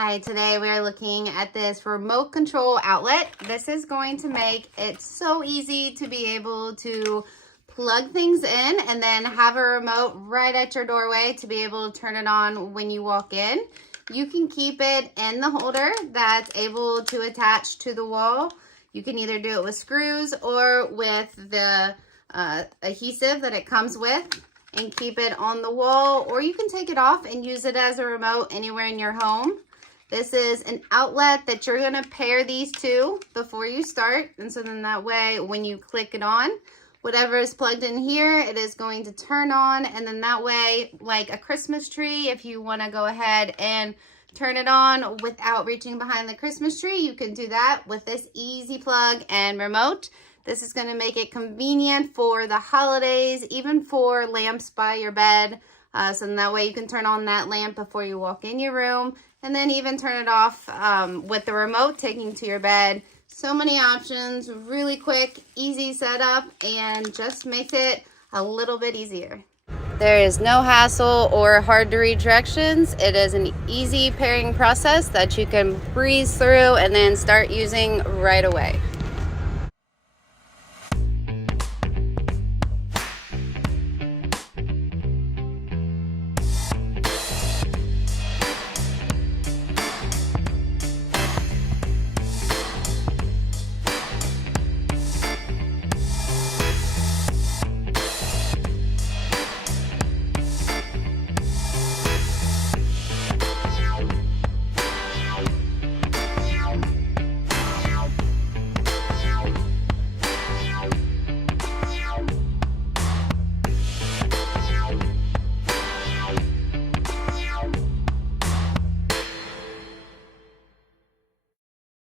Hi, today we are looking at this remote control outlet. This is going to make it so easy to be able to plug things in and then have a remote right at your doorway to be able to turn it on when you walk in. You can keep it in the holder that's able to attach to the wall. You can either do it with screws or with the adhesive that it comes with and keep it on the wall, or you can take it off and use it as a remote anywhere in your home. This is an outlet that you're going to pair these to before you start, and so then that way when you click it on, whatever is plugged in here, it is going to turn on, and then that way, like a Christmas tree, if you want to go ahead and turn it on without reaching behind the Christmas tree, you can do that with this easy plug and remote. This is going to make it convenient for the holidays, even for lamps by your bed. So then that way you can turn on that lamp before you walk in your room, and then even turn it off with the remote taking to your bed. So many options, really quick, easy setup, and just makes it a little bit easier. There is no hassle or hard to read directions. It is an easy pairing process that you can breeze through and then start using right away.